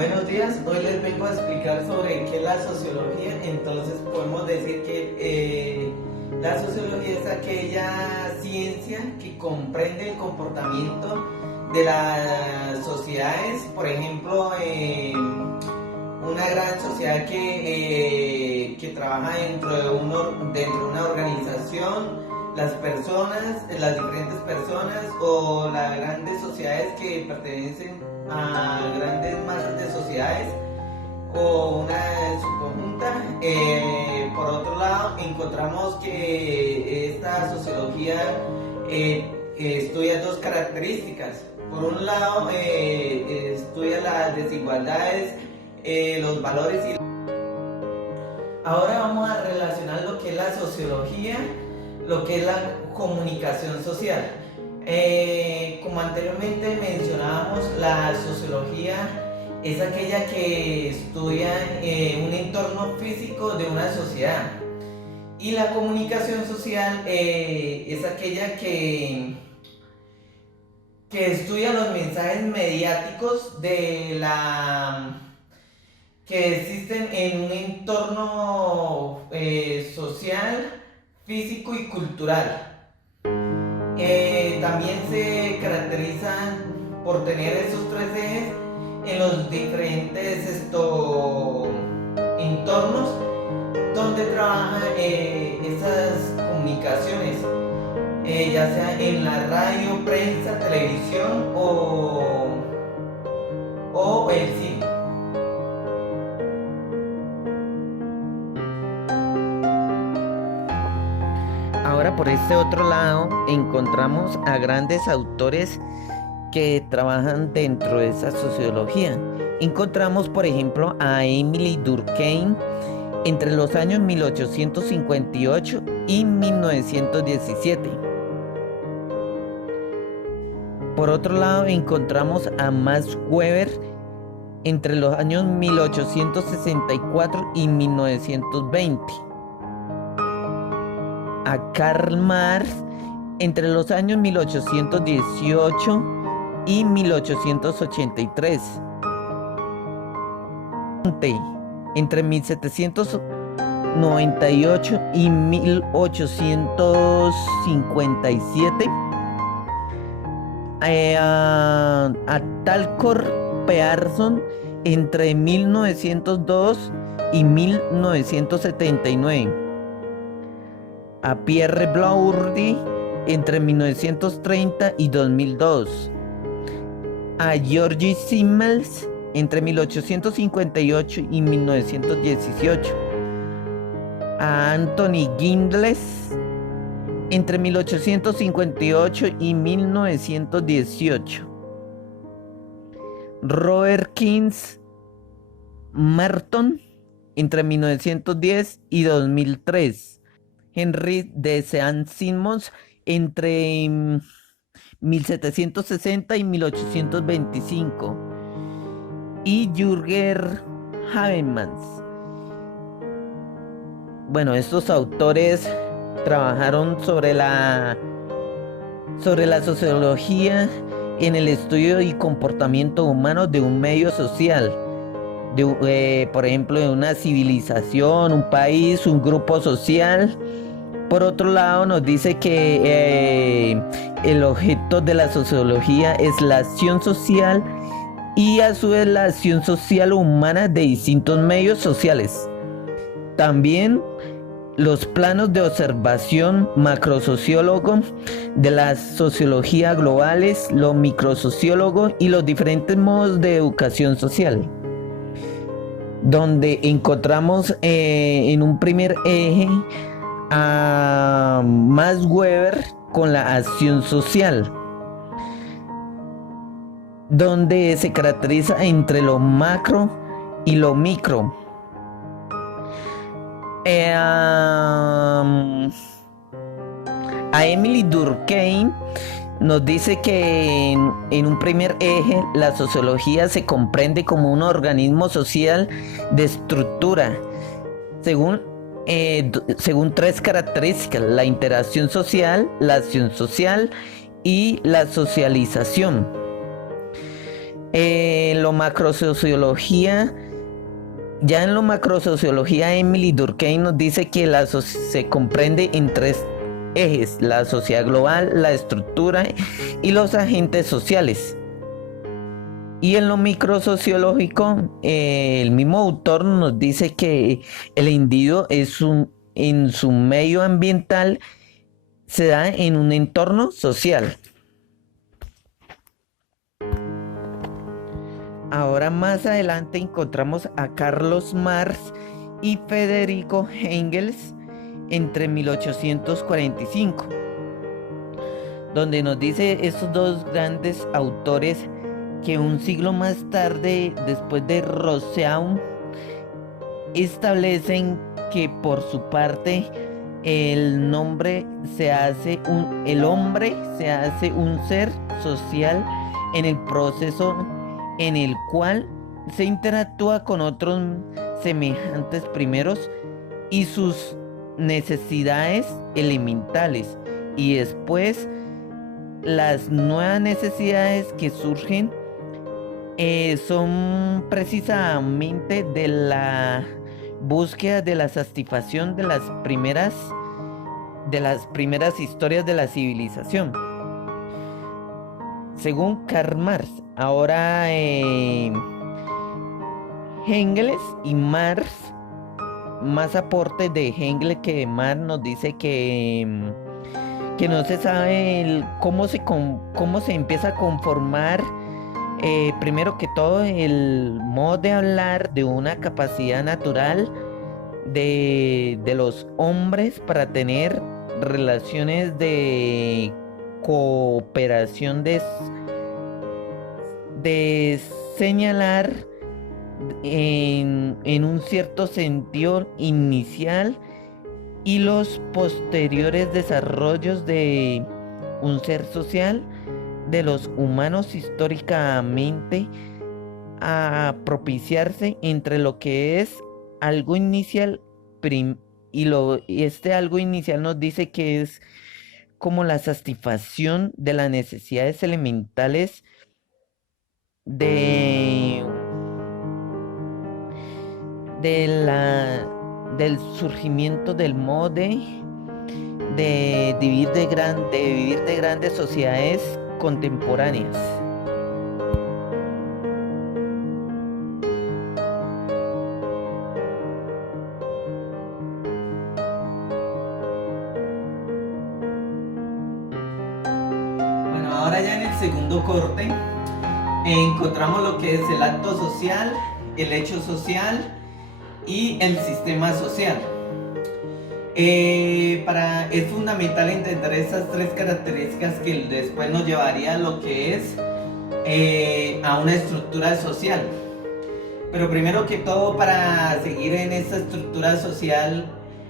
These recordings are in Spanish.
Buenos días, hoy les vengo a explicar sobre qué es la sociología. Entonces podemos decir que la sociología es aquella ciencia que comprende el comportamiento de las sociedades. Por ejemplo, una gran sociedad que trabaja dentro de una organización, las personas, las diferentes personas o las grandes sociedades que pertenecen a grandes masas de sociedades o una subconjunta. Por otro lado, encontramos que esta sociología estudia dos características. Por un lado, estudia las desigualdades, los valores y... Ahora vamos a relacionar lo que es la sociología, lo que es la comunicación social. Como anteriormente mencionábamos, la sociología es aquella que estudia un entorno físico de una sociedad, y la comunicación social es aquella que estudia los mensajes mediáticos que existen en un entorno social, físico y cultural. También se caracterizan por tener esos tres ejes en los diferentes entornos donde trabajan esas comunicaciones, ya sea en la radio, prensa, televisión o el cine. Ahora, por este otro lado, encontramos a grandes autores que trabajan dentro de esa sociología. Encontramos, por ejemplo, a Émile Durkheim entre los años 1858 y 1917. Por otro lado, encontramos a Max Weber entre los años 1864 y 1920. A Karl Marx entre los años 1818 y 1883. Entre 1798 y 1857. A Talcott Pearson entre 1902 y 1979. A Pierre Bourdieu entre 1930 y 2002. A Georges Simmels entre 1858 y 1918. A Anthony Giddens entre 1858 y 1918. Robert Kings Merton entre 1910 y 2003. Henry de Saint-Simons entre 1760 y 1825. Y Jürgen Habermas. Bueno, estos autores trabajaron sobre la sociología en el estudio y comportamiento humano de un medio social, por ejemplo, de una civilización, un país, un grupo social. Por otro lado, nos dice que el objeto de la sociología es la acción social y a su vez la acción social humana de distintos medios sociales. También los planos de observación macrosociólogo de la sociología globales, los microsociólogos y los diferentes modos de educación social, donde encontramos en un primer eje a Max Weber con la acción social, donde se caracteriza entre lo macro y lo micro. A Émile Durkheim nos dice que en un primer eje la sociología se comprende como un organismo social de estructura según tres características: la interacción social, la acción social y la socialización. Lo macrosociología, ya en lo macrosociología, Emily Durkheim nos dice que se comprende en tres ejes: la sociedad global, la estructura y los agentes sociales. Y en lo microsociológico, el mismo autor nos dice que el individuo en su medio ambiental se da en un entorno social. Ahora más adelante encontramos a Carlos Marx y Federico Engels entre 1845, donde nos dice esos dos grandes autores que un siglo más tarde, después de Rousseau, establecen que por su parte el hombre se hace un ser social en el proceso en el cual se interactúa con otros semejantes primeros y sus necesidades elementales, y después las nuevas necesidades que surgen son precisamente de la búsqueda de la satisfacción de las primeras historias de la civilización. Según Karl Marx, ahora Engels y Marx, más aporte de Engels que de Marx, nos dice que no se sabe cómo se empieza a conformar, primero que todo, el modo de hablar de una capacidad natural de los hombres para tener relaciones de cooperación, de señalar en un cierto sentido inicial, y los posteriores desarrollos de un ser social de los humanos históricamente, a propiciarse entre lo que es algo inicial y este algo inicial nos dice que es como la satisfacción de las necesidades elementales de del surgimiento del modo de vivir de grandes sociedades contemporáneas. Bueno, ahora ya en el segundo corte encontramos lo que es el acto social, el hecho social y el sistema social. Es fundamental entender esas tres características que después nos llevaría a lo que es a una estructura social. Pero primero que todo, para seguir en esta estructura social,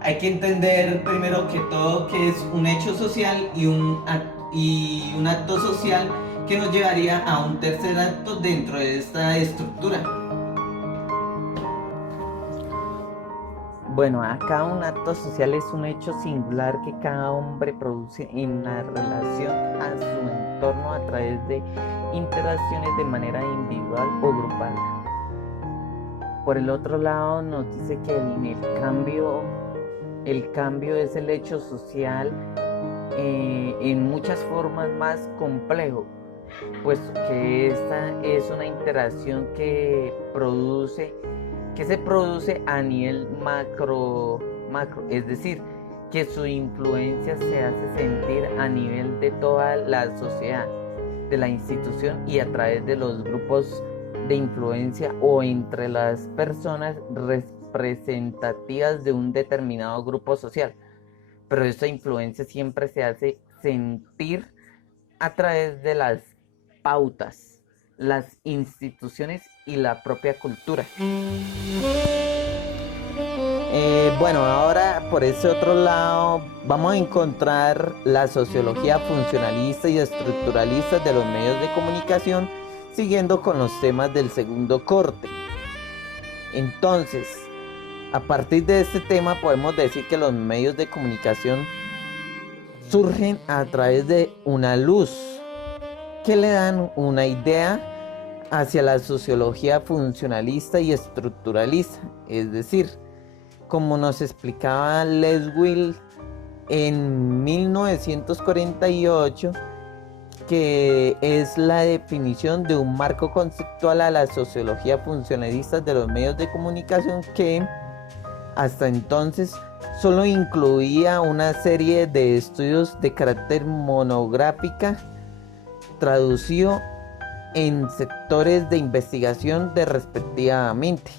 hay que entender primero que todo que es un hecho social y un acto social que nos llevaría a un tercer acto dentro de esta estructura. Bueno, acá un acto social es un hecho singular que cada hombre produce en la relación a su entorno a través de interacciones de manera individual o grupal. Por el otro lado, nos dice que el cambio es el hecho social en muchas formas más complejo, puesto que esta es una interacción que se produce a nivel macro, es decir, que su influencia se hace sentir a nivel de toda la sociedad, de la institución y a través de los grupos de influencia o entre las personas representativas de un determinado grupo social. Pero esta influencia siempre se hace sentir a través de las pautas, las instituciones y la propia cultura. Bueno, ahora por ese otro lado vamos a encontrar la sociología funcionalista y estructuralista de los medios de comunicación, siguiendo con los temas del segundo corte. Entonces, a partir de este tema podemos decir que los medios de comunicación surgen a través de una luz que le dan una idea hacia la sociología funcionalista y estructuralista. Es decir, como nos explicaba Lewis en 1948, que es la definición de un marco conceptual a la sociología funcionalista de los medios de comunicación, que hasta entonces solo incluía una serie de estudios de carácter monográfica traducido en sectores de investigación de respectivamente.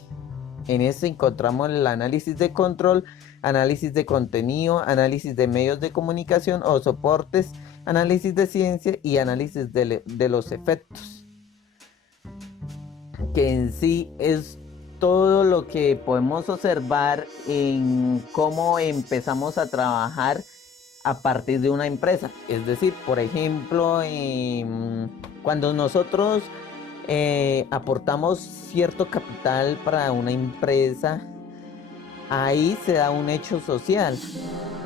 En este encontramos el análisis de control, análisis de contenido, análisis de medios de comunicación o soportes, análisis de ciencia y análisis de los efectos, que en sí es todo lo que podemos observar en cómo empezamos a trabajar a partir de una empresa. Es decir, por ejemplo, cuando nosotros aportamos cierto capital para una empresa, ahí se da un hecho social,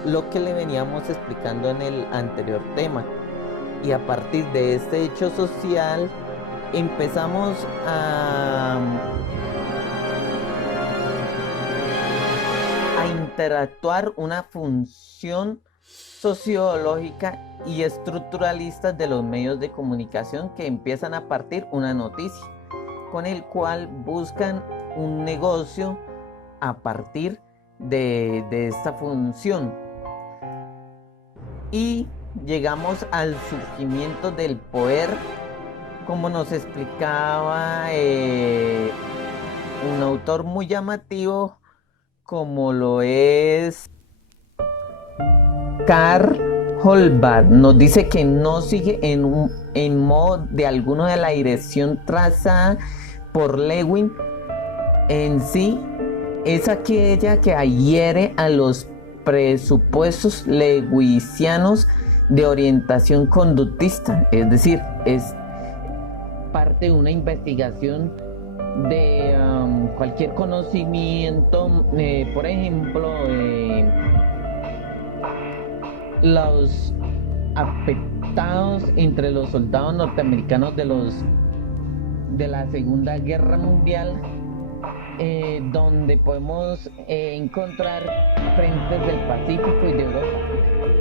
lo que le veníamos explicando en el anterior tema. Y a partir de este hecho social empezamos a interactuar una función sociológica y estructuralista de los medios de comunicación, que empiezan a partir una noticia, con el cual buscan un negocio a partir de esta función. Y llegamos al surgimiento del poder, como nos explicaba un autor muy llamativo como lo es Karl Holbach. Nos dice que no sigue en modo de alguno de la dirección trazada por Lewin. En sí es aquella que adhiere a los presupuestos lewisianos de orientación conductista, es decir, es parte de una investigación de cualquier conocimiento, por ejemplo, los afectados entre los soldados norteamericanos de la Segunda Guerra Mundial, donde podemos encontrar frentes del Pacífico y de Europa.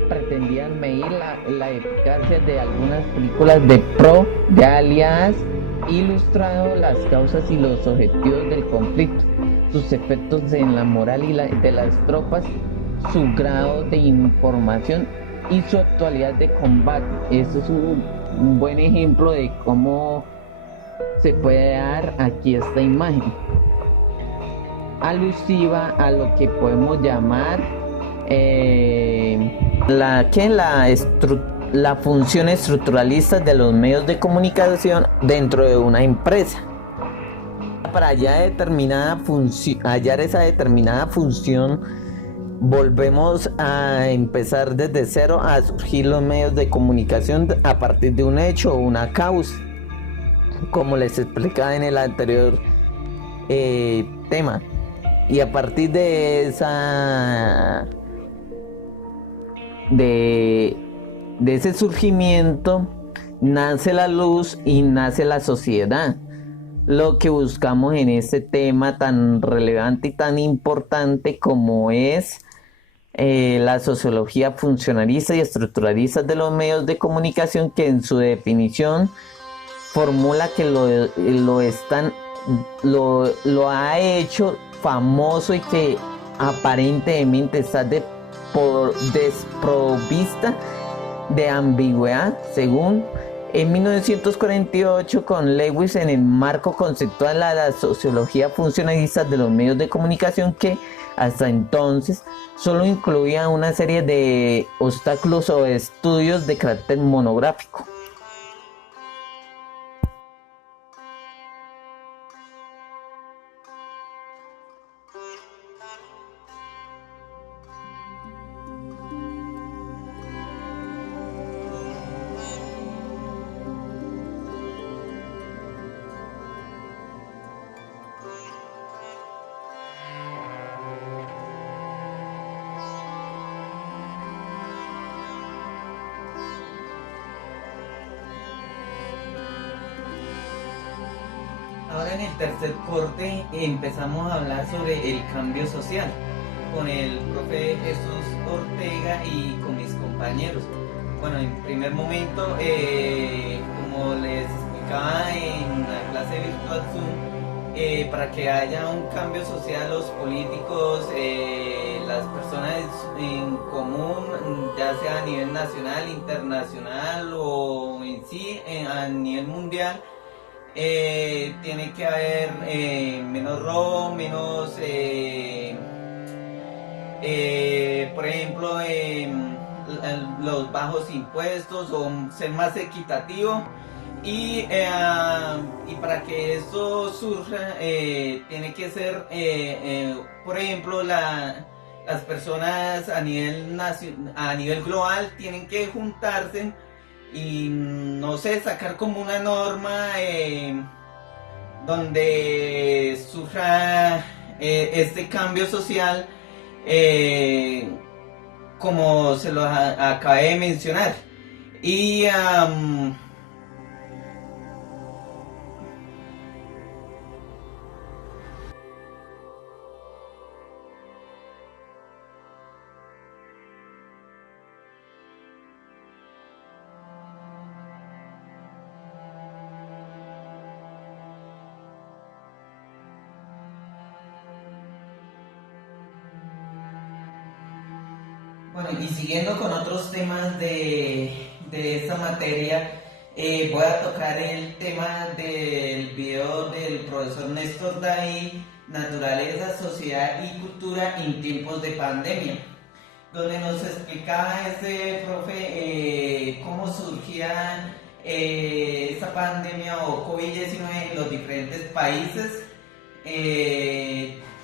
Pretendían medir la eficacia de algunas películas de pro de aliadas, ilustrado las causas y los objetivos del conflicto, sus efectos en la moral y de las tropas, su grado de información y su actualidad de combate. Eso es un buen ejemplo de cómo se puede dar aquí esta imagen, alusiva a lo que podemos llamar la función estructuralista de los medios de comunicación dentro de una empresa. Para hallar esa determinada función, volvemos a empezar desde cero a surgir los medios de comunicación a partir de un hecho o una causa, como les explicaba en el anterior tema. Y a partir de ese surgimiento nace la luz y nace la sociedad. Lo que buscamos en este tema tan relevante y tan importante como es la sociología funcionalista y estructuralista de los medios de comunicación, que en su definición formula que lo ha hecho famoso y que aparentemente está desprovista de ambigüedad, según en 1948 con Lewis, en el marco conceptual a la sociología funcionalista de los medios de comunicación, que hasta entonces solo incluía una serie de obstáculos o estudios de carácter monográfico. en el tercer corte empezamos a hablar sobre el cambio social con el profe Jesús Ortega y con mis compañeros. Bueno, en primer momento, como les explicaba en la clase virtual Zoom, para que haya un cambio social, los políticos, las personas en común, ya sea a nivel nacional, internacional o en sí a nivel mundial, tiene que haber menos robo, menos, por ejemplo, los bajos impuestos o ser más equitativo. Y para que esto surja, tiene que ser, por ejemplo, las personas a nivel global tienen que juntarse y, no sé, sacar como una norma donde surja este cambio social, como se lo acabé de mencionar. Y bueno, y siguiendo con otros temas de esta materia, voy a tocar el tema del video del profesor Néstor Daí, Naturaleza, Sociedad y Cultura en tiempos de pandemia, donde nos explicaba ese profe cómo surgía esta pandemia o COVID-19 en los diferentes países,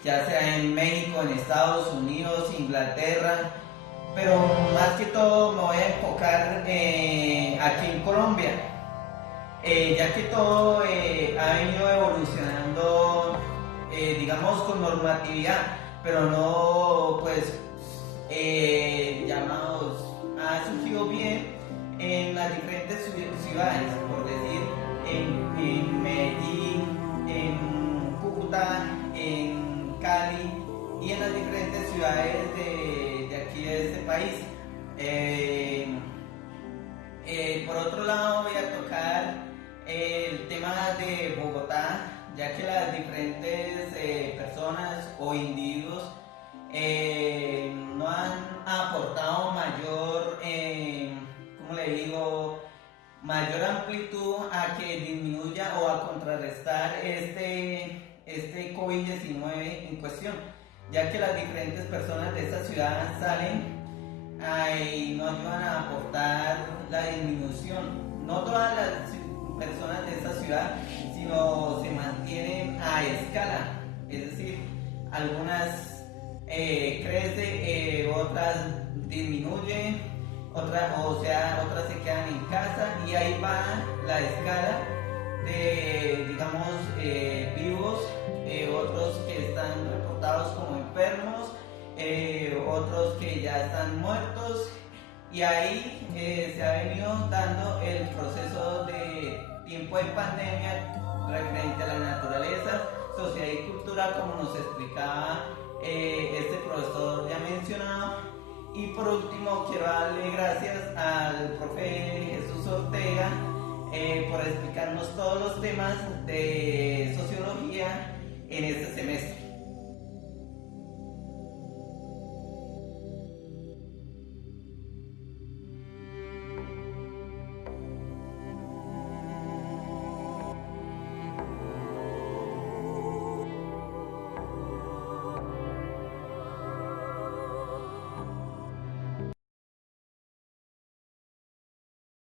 ya sea en México, en Estados Unidos, Inglaterra. Pero más que todo me voy a enfocar aquí en Colombia, ya que todo ha venido evolucionando, digamos, con normatividad, pero no, pues, llamados, ha surgido bien en las diferentes ciudades, por decir, en Medellín, en Cúcuta, en Cali y en las diferentes ciudades de aquí de este país. Por otro lado, voy a tocar el tema de Bogotá, ya que las diferentes personas o individuos no han aportado mayor, ¿cómo le digo?, mayor amplitud a que disminuya o a contrarrestar este COVID-19 en cuestión, ya que las diferentes personas de esta ciudad salen y no ayudan a aportar la disminución. No todas las personas de esta ciudad, sino se mantienen a escala, es decir, algunas crecen, otras disminuyen, otras se quedan en casa y ahí va la escala de, digamos, vivos, otros que están reportados como enfermos, otros que ya están muertos, y ahí se ha venido dando el proceso de tiempo de pandemia referente a la naturaleza, sociedad y cultura, como nos explicaba este profesor ya mencionado. Y por último, quiero darle gracias al profe Jesús Ortega por explicarnos todos los temas de sociología en este semestre.